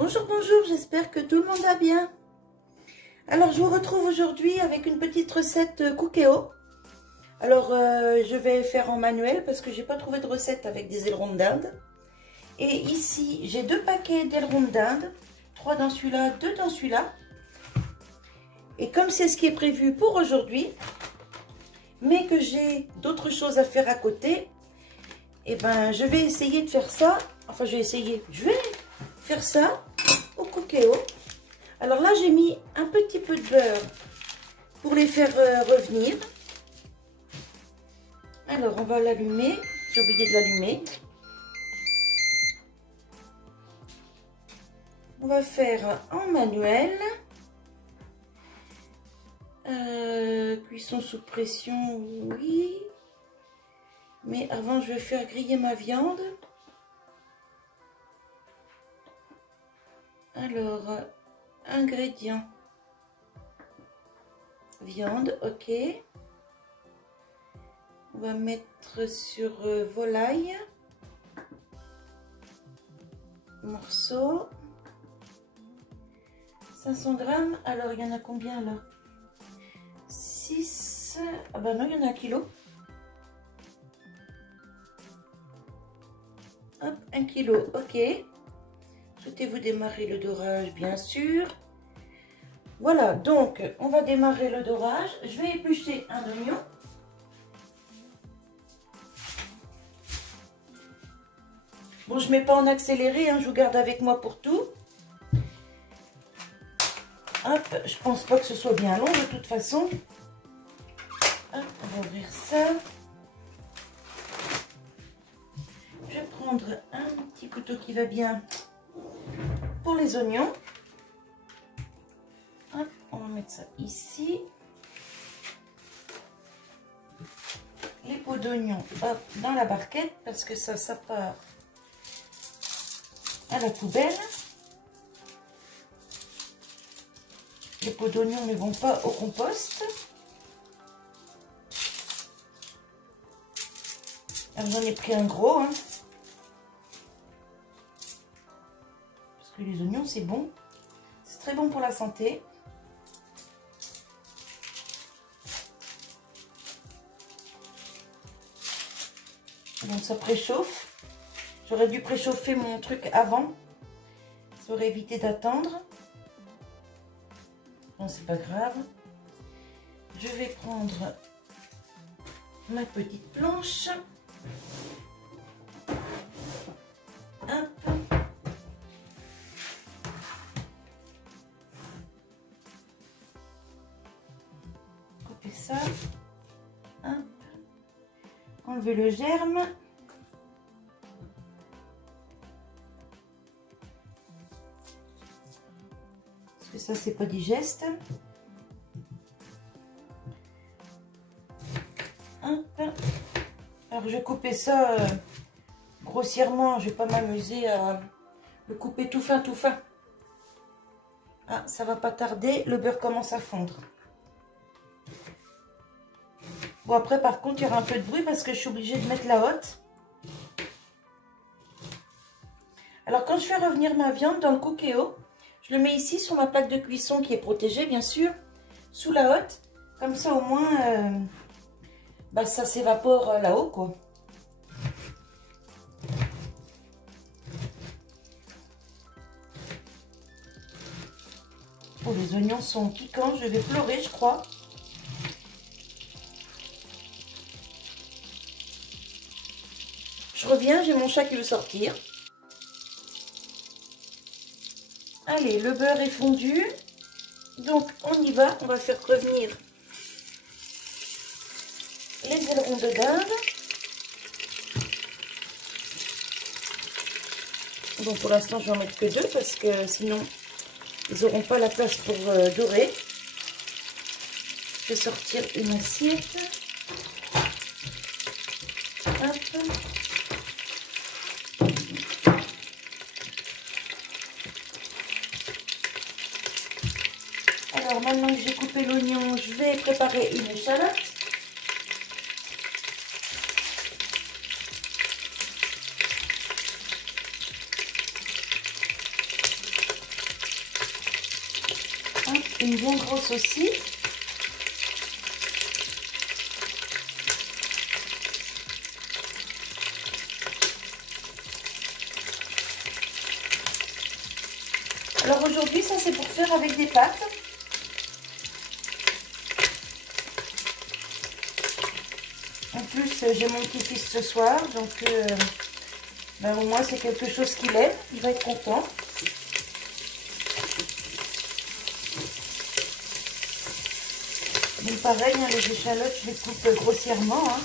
Bonjour, bonjour, j'espère que tout le monde va bien. Alors, je vous retrouve aujourd'hui avec une petite recette Cookéo. Alors, je vais faire en manuel parce que j'ai pas trouvé de recette avec des ailerons de dinde. Et ici, j'ai 2 paquets d'ailerons de dinde, 3 dans celui-là, 2 dans celui-là. Et comme c'est ce qui est prévu pour aujourd'hui, mais que j'ai d'autres choses à faire à côté, et ben, je vais essayer de faire ça. Enfin, je vais faire ça au Cookéo. Alors là, j'ai mis un petit peu de beurre pour les faire revenir. Alors, on va l'allumer. J'ai oublié de l'allumer. On va faire en manuel. Cuisson sous pression, oui. Mais avant, je vais faire griller ma viande. Alors, ingrédients. Viande, ok. On va mettre sur volaille. Morceau. 500 grammes. Alors, il y en a combien là? 6. Ah bah non, il y en a 1 kilo. Hop, 1 kilo, ok. Souhaitez-vous démarrer le dorage? Bien sûr. Voilà, donc on va démarrer le dorage. Je vais éplucher un oignon. Bon, je ne mets pas en accéléré, hein, je vous garde avec moi pour tout. Hop, je pense pas que ce soit bien long de toute façon. Hop, on va ouvrir ça. Je vais prendre un petit couteau qui va bien pour les oignons. Hop, on va mettre ça ici. Les peaux d'oignon, hop, dans la barquette parce que ça part à la poubelle. Les peaux d'oignon ne vont pas au compost. Alors j'en ai pris un gros, hein, parce que les oignons c'est bon, c'est très bon pour la santé. Donc ça préchauffe. J'aurais dû préchauffer mon truc avant, ça aurait évité d'attendre. Bon, c'est pas grave. Je vais prendre ma petite planche. Hop. Couper ça. Hop. Enlever le germe. Parce que ça, c'est pas digeste. Hop. Alors, je vais couper ça grossièrement. Je vais pas m'amuser à le couper tout fin, tout fin. Ah, ça va pas tarder. Le beurre commence à fondre. Bon, après, par contre, il y aura un peu de bruit parce que je suis obligée de mettre la hotte. Alors, quand je fais revenir ma viande dans le Cookéo, je le mets ici sur ma plaque de cuisson qui est protégée, bien sûr, sous la hotte. Comme ça, au moins, bah, ça s'évapore là-haut, quoi. Oh, les oignons sont piquants, je vais pleurer, je crois. Je reviens, j'ai mon chat qui veut sortir. Allez, le beurre est fondu. Donc, on y va. On va faire revenir les ailerons de dinde. Bon, pour l'instant, je vais en mettre que 2 parce que sinon, ils n'auront pas la place pour dorer. Je vais sortir une assiette. Hop. Alors maintenant que j'ai coupé l'oignon, je vais préparer une échalote. une bien grosse aussi. Alors aujourd'hui, ça c'est pour faire avec des pâtes. En plus, j'ai mon petit-fils ce soir, donc ben, au moins c'est quelque chose qu'il aime, il va être content. Donc pareil, hein, les échalotes, je les coupe grossièrement. Hein.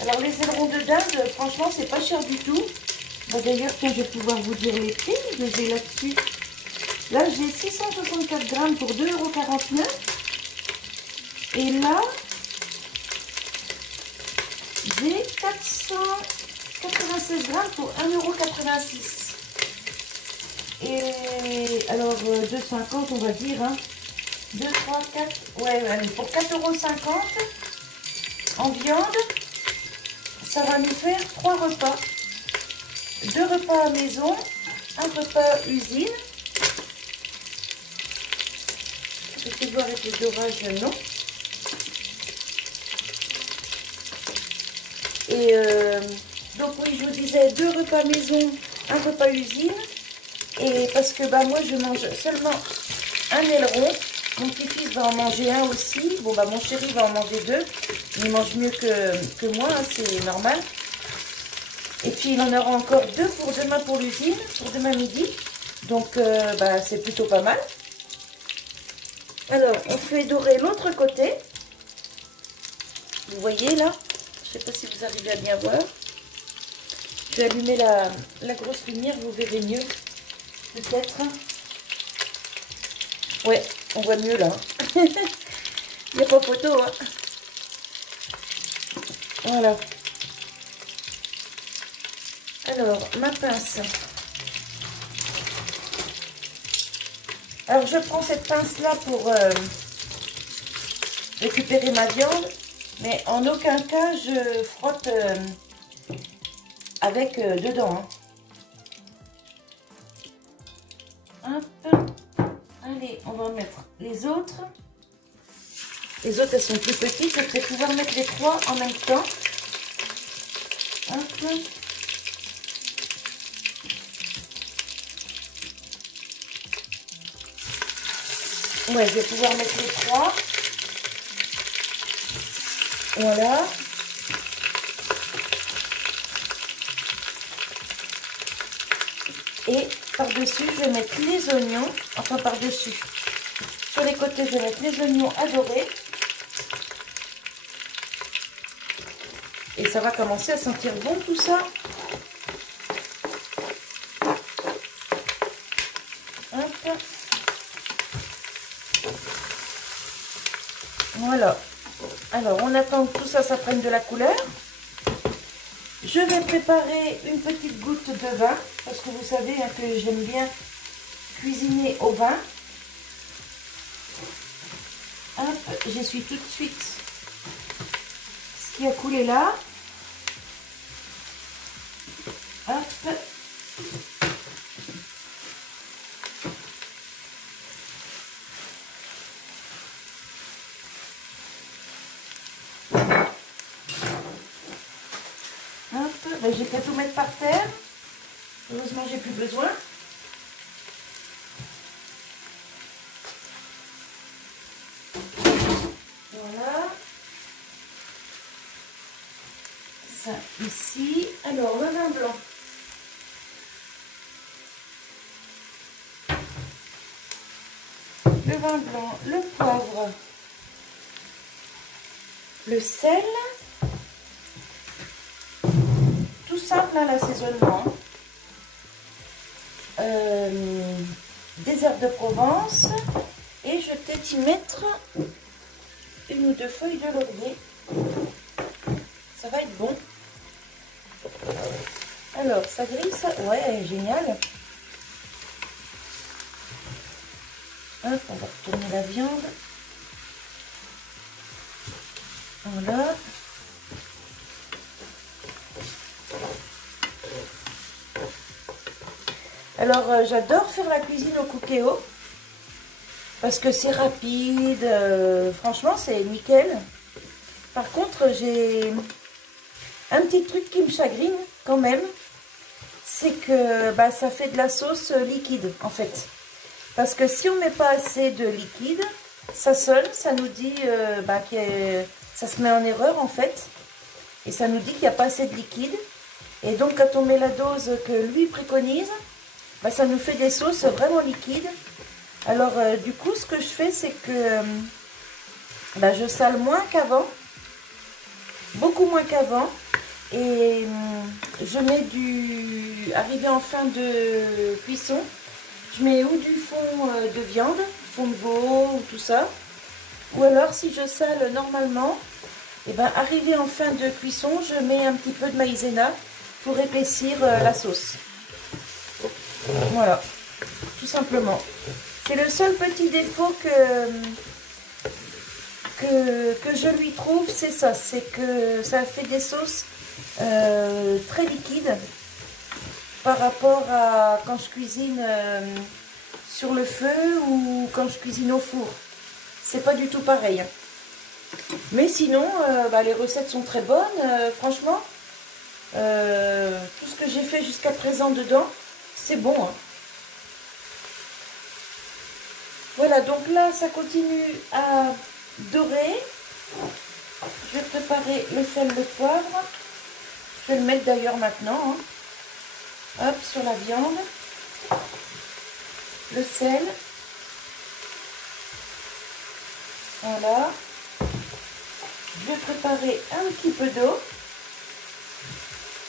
Alors les ailerons de dinde, franchement, c'est pas cher du tout. Bon, d'ailleurs, tiens, je vais pouvoir vous dire les prix que j'ai là-dessus. Là, j'ai 664 grammes pour 2,49 €. Et là, j'ai 496 grammes pour 1,86 €. Et alors, 2,50 on va dire. Hein. 2, 3, 4. Ouais, allez, pour 4,50 € en viande. Ça va nous faire 3 repas. 2 repas à maison, un repas usine. Je peux voir avec les dorages, non. Et donc oui, je vous disais 2 repas maison, un repas usine. Et parce que bah moi je mange seulement un aileron. Mon petit-fils va en manger un aussi. Bon bah mon chéri va en manger 2. Il mange mieux que moi, hein, c'est normal. Et puis il en aura encore 2 pour demain pour l'usine, pour demain midi. Donc bah, c'est plutôt pas mal. Alors on fait dorer l'autre côté. Vous voyez là, je sais pas si vous arrivez à bien voir. Je vais allumer la grosse lumière, vous verrez mieux. Peut-être. Ouais, on voit mieux là. Il n'y a pas photo. Hein. Voilà. Alors, ma pince. Alors, je prends cette pince-là pour récupérer ma viande. Mais en aucun cas, je frotte avec dedans. Hein. Hop. Allez, on va mettre les autres. Les autres, elles sont plus petites. Je vais pouvoir mettre les 3 en même temps. Hop. Ouais, je vais pouvoir mettre les 3. Voilà. Et par-dessus, je vais mettre les oignons. Enfin, par-dessus. Sur les côtés, je vais mettre les oignons adorés. Et ça va commencer à sentir bon tout ça. Hop. Voilà. Alors, on attend que tout ça, ça prenne de la couleur. Je vais préparer une petite goutte de vin. Parce que vous savez hein, que j'aime bien cuisiner au vin. Hop, j'essuie tout de suite ce qui a coulé là. Hop. Ben, j'ai qu'à tout mettre par terre. Heureusement, j'ai plus besoin. Voilà. Ça ici. Alors, le vin blanc. Le vin blanc, le poivre, le sel. Tout simple, hein, l'assaisonnement. Des herbes de Provence. Et je vais peut-être y mettre une ou 2 feuilles de laurier. Ça va être bon. Alors, ça grille ça. Ouais, génial. Hop, on va retourner la viande. Voilà. Alors, j'adore faire la cuisine au Cookéo parce que c'est rapide. Franchement, c'est nickel. Par contre, j'ai un petit truc qui me chagrine quand même. C'est que bah, ça fait de la sauce liquide, en fait. Parce que si on met pas assez de liquide, ça sonne, ça nous dit bah, ça se met en erreur, en fait. Et ça nous dit qu'il n'y a pas assez de liquide. Et donc, quand on met la dose que lui préconise, bah, ça nous fait des sauces vraiment liquides. Alors, du coup, ce que je fais, c'est que bah, je sale moins qu'avant. Beaucoup moins qu'avant. Et je mets arrivé en fin de cuisson, je mets ou du fond de viande, fond de veau ou tout ça. Ou alors, si je sale normalement, et ben, arrivé en fin de cuisson, je mets un petit peu de maïzena pour épaissir la sauce. Voilà, tout simplement. C'est le seul petit défaut que je lui trouve, c'est ça. C'est que ça fait des sauces très liquides par rapport à quand je cuisine sur le feu ou quand je cuisine au four. C'est pas du tout pareil. Mais sinon, bah, les recettes sont très bonnes. Franchement, tout ce que j'ai fait jusqu'à présent dedans, c'est bon. Hein. Voilà, donc là, ça continue à dorer. Je vais préparer le sel, le poivre. Je vais le mettre d'ailleurs maintenant. Hein. Hop, sur la viande. Le sel. Voilà. Je vais préparer un petit peu d'eau.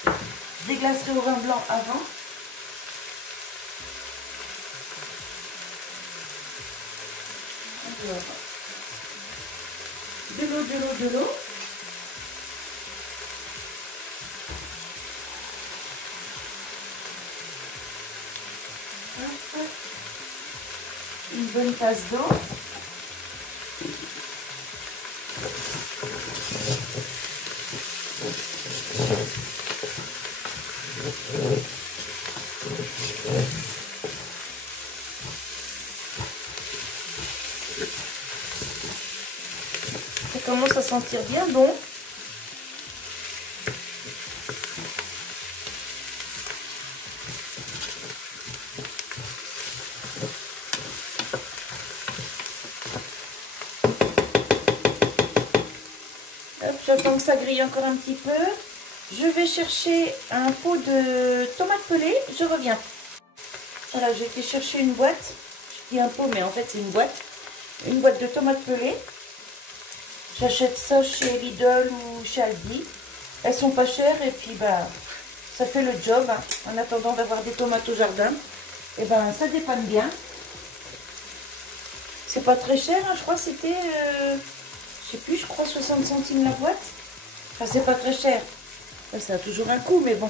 Je déglacerai au vin blanc avant. Alors, de l'eau, de l'eau, de l'eau. Une bonne tasse d'eau. Ça commence à sentir bien bon. J'attends que ça grille encore un petit peu. Je vais chercher un pot de tomates pelées. Je reviens. Voilà, j'ai été chercher une boîte. Je dis un pot, mais en fait c'est une boîte. Une boîte de tomates pelées. J'achète ça chez Lidl ou chez Aldi. Elles sont pas chères et puis bah ça fait le job. Hein. En attendant d'avoir des tomates au jardin, et ben ça dépanne bien. C'est pas très cher. Hein. Je crois que c'était... je sais plus, je crois 60 centimes la boîte. Enfin, c'est pas très cher. Ça a toujours un coût, mais bon.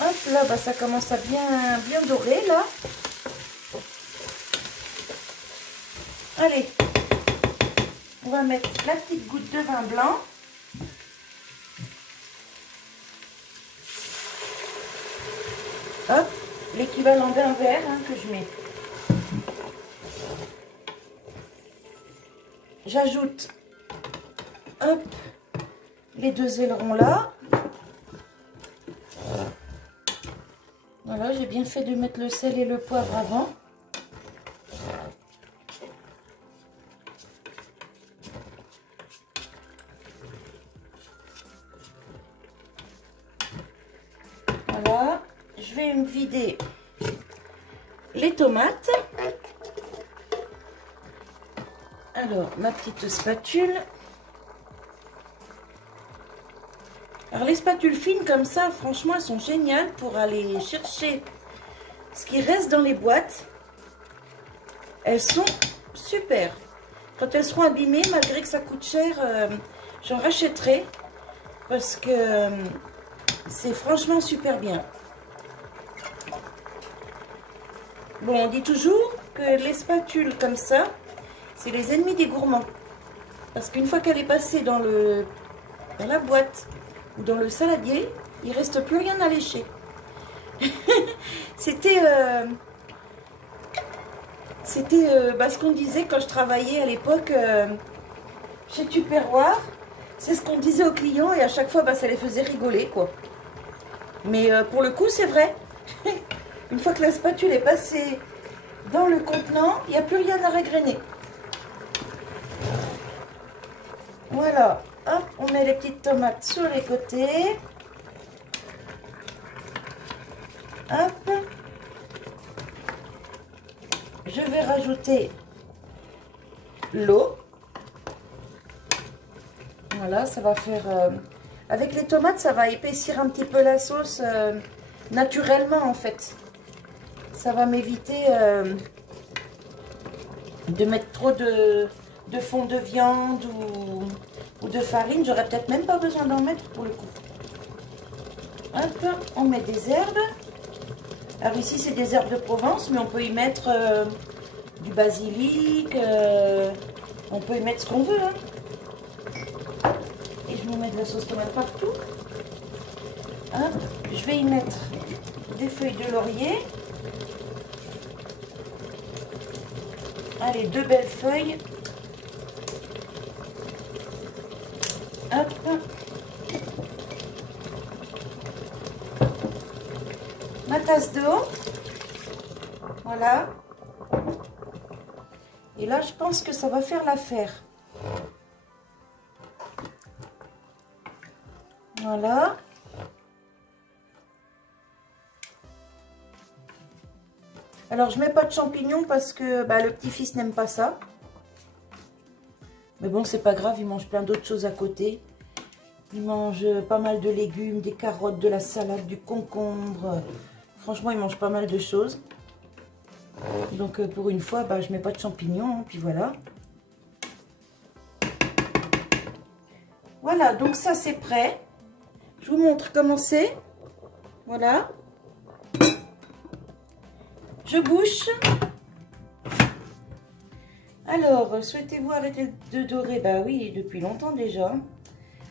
Hop, là, bah, ça commence à bien dorer, là. Allez. On va mettre la petite goutte de vin blanc. Hop, l'équivalent d'un verre hein, que je mets. J'ajoute, hop, les deux ailerons là. Voilà, j'ai bien fait de mettre le sel et le poivre avant. Voilà, je vais me vider les tomates. Alors, ma petite spatule. Alors, les spatules fines comme ça, franchement, elles sont géniales pour aller chercher ce qui reste dans les boîtes. Elles sont super. Quand elles seront abîmées, malgré que ça coûte cher, j'en rachèterai. Parce que c'est franchement super bien. Bon, on dit toujours que les spatules comme ça, c'est les ennemis des gourmands. Parce qu'une fois qu'elle est passée dans la boîte ou dans le saladier, il ne reste plus rien à lécher. C'était ce qu'on disait quand je travaillais à l'époque chez Tupperware. C'est ce qu'on disait aux clients et à chaque fois, ça les faisait rigoler, quoi. Mais pour le coup, c'est vrai. Une fois que la spatule est passée dans le contenant, il n'y a plus rien à régrener. Voilà. Hop, on met les petites tomates sur les côtés. Hop. Je vais rajouter l'eau. Voilà, ça va faire... avec les tomates, ça va épaissir un petit peu la sauce naturellement, en fait. Ça va m'éviter de mettre trop de fond de viande ou de farine. J'aurais peut-être même pas besoin d'en mettre pour le coup. Hop, on met des herbes. Alors ici, c'est des herbes de Provence, mais on peut y mettre du basilic. On peut y mettre ce qu'on veut, hein. Et je me mets de la sauce tomate partout. Hop, je vais y mettre des feuilles de laurier. Allez, 2 belles feuilles. Hop. Ma tasse d'eau. Voilà. Et là, je pense que ça va faire l'affaire. Voilà. Alors, je mets pas de champignons parce que le petit-fils n'aime pas ça. Mais bon, c'est pas grave, il mange plein d'autres choses à côté. Il mange pas mal de légumes, des carottes, de la salade, du concombre. Franchement, il mange pas mal de choses. Donc, pour une fois, je mets pas de champignons, hein, puis voilà. Voilà, donc ça, c'est prêt. Je vous montre comment c'est. Voilà. Je bouche. Alors, souhaitez-vous arrêter de dorer? Bah oui, depuis longtemps déjà.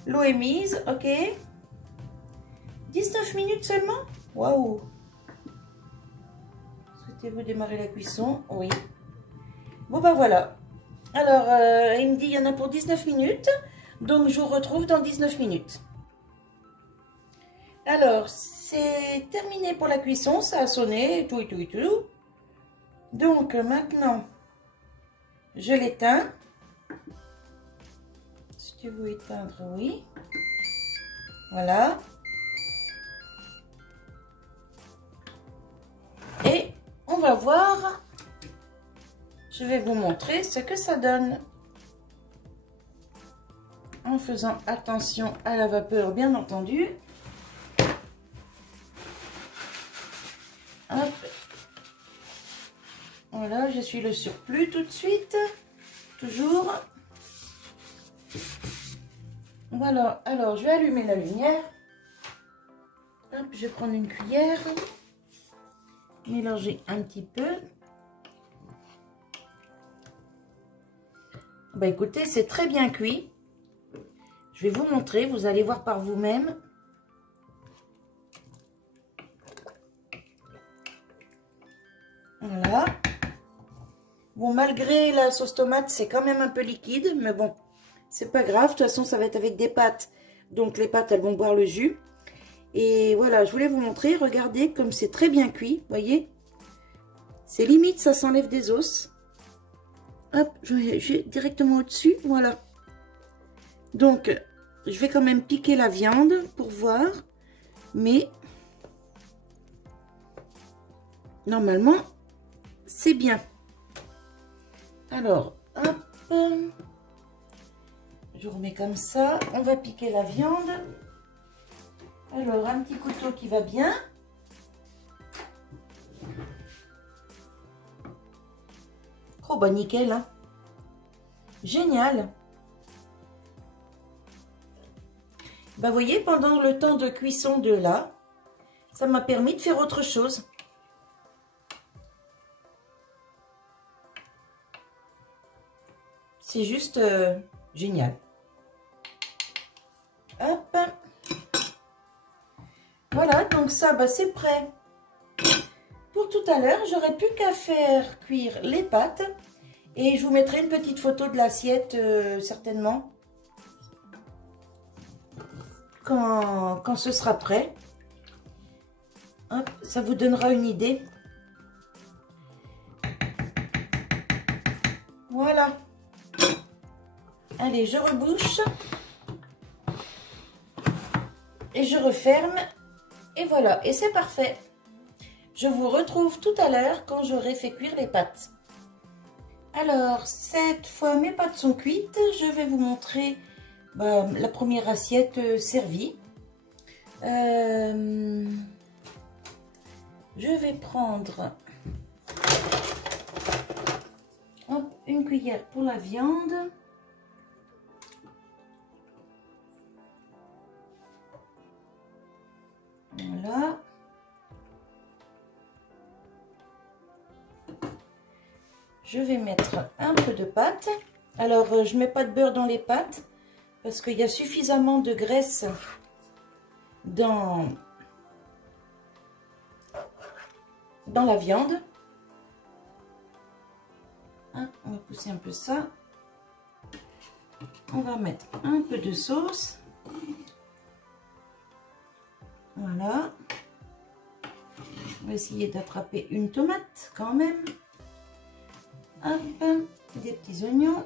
L'eau est mise, ok. 19 minutes seulement? Waouh! Souhaitez-vous démarrer la cuisson? Oui. Bon, voilà. Alors, il me dit il y en a pour 19 minutes. Donc, je vous retrouve dans 19 minutes. Alors, c'est terminé pour la cuisson. Ça a sonné, et tout, et tout, et tout. Donc, maintenant, je l'éteins. Si tu veux éteindre, oui. Voilà. Et on va voir. Je vais vous montrer ce que ça donne. En faisant attention à la vapeur, bien entendu. Hop. Voilà, je suis le surplus tout de suite. Toujours. Voilà, alors je vais allumer la lumière. Hop, je vais prendre une cuillère. Mélanger un petit peu. Écoutez, c'est très bien cuit. Je vais vous montrer, vous allez voir par vous-même. Voilà. Bon, malgré la sauce tomate, c'est quand même un peu liquide, mais bon, c'est pas grave. De toute façon, ça va être avec des pâtes. Donc, les pâtes, elles vont boire le jus. Et voilà, je voulais vous montrer. Regardez comme c'est très bien cuit, voyez. C'est limite, ça s'enlève des os. Hop, je vais directement au-dessus, voilà. Donc, je vais quand même piquer la viande pour voir. Mais, normalement, c'est bien. Alors, hop. Je remets comme ça. On va piquer la viande. Alors, un petit couteau qui va bien. Oh, bah nickel, hein. Génial. Bah, vous voyez, pendant le temps de cuisson de là, ça m'a permis de faire autre chose. C'est juste génial. Hop. Voilà, donc ça, bah, c'est prêt. Pour tout à l'heure, j'aurais plus qu'à faire cuire les pâtes. Et je vous mettrai une petite photo de l'assiette, certainement. Quand ce sera prêt. Hop, ça vous donnera une idée. Voilà. Allez, je rebouche. Et je referme. Et voilà, et c'est parfait. Je vous retrouve tout à l'heure quand j'aurai fait cuire les pâtes. Alors, cette fois, mes pâtes sont cuites. Je vais vous montrer la première assiette servie. Je vais prendre une cuillère pour la viande. Voilà. Je vais mettre un peu de pâte. Alors, je ne mets pas de beurre dans les pâtes parce qu'il y a suffisamment de graisse dans la viande. On va pousser un peu ça. On va mettre un peu de sauce. Voilà. On va essayer d'attraper une tomate quand même. Hop, des petits oignons.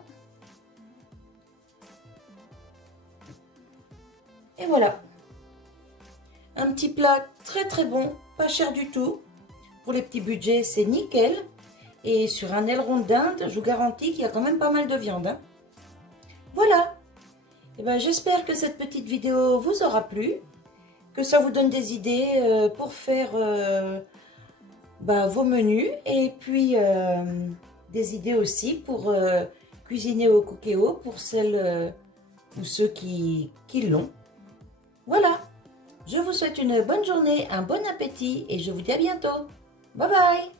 Et voilà. Un petit plat très très bon, pas cher du tout. Pour les petits budgets, c'est nickel. Et sur un aileron de dinde, je vous garantis qu'il y a quand même pas mal de viande. Hein. Voilà. Et ben, j'espère que cette petite vidéo vous aura plu. Que ça vous donne des idées pour faire vos menus. Et puis des idées aussi pour cuisiner au Cookéo pour celles ou ceux qui l'ont. Voilà. Je vous souhaite une bonne journée, un bon appétit et je vous dis à bientôt. Bye bye.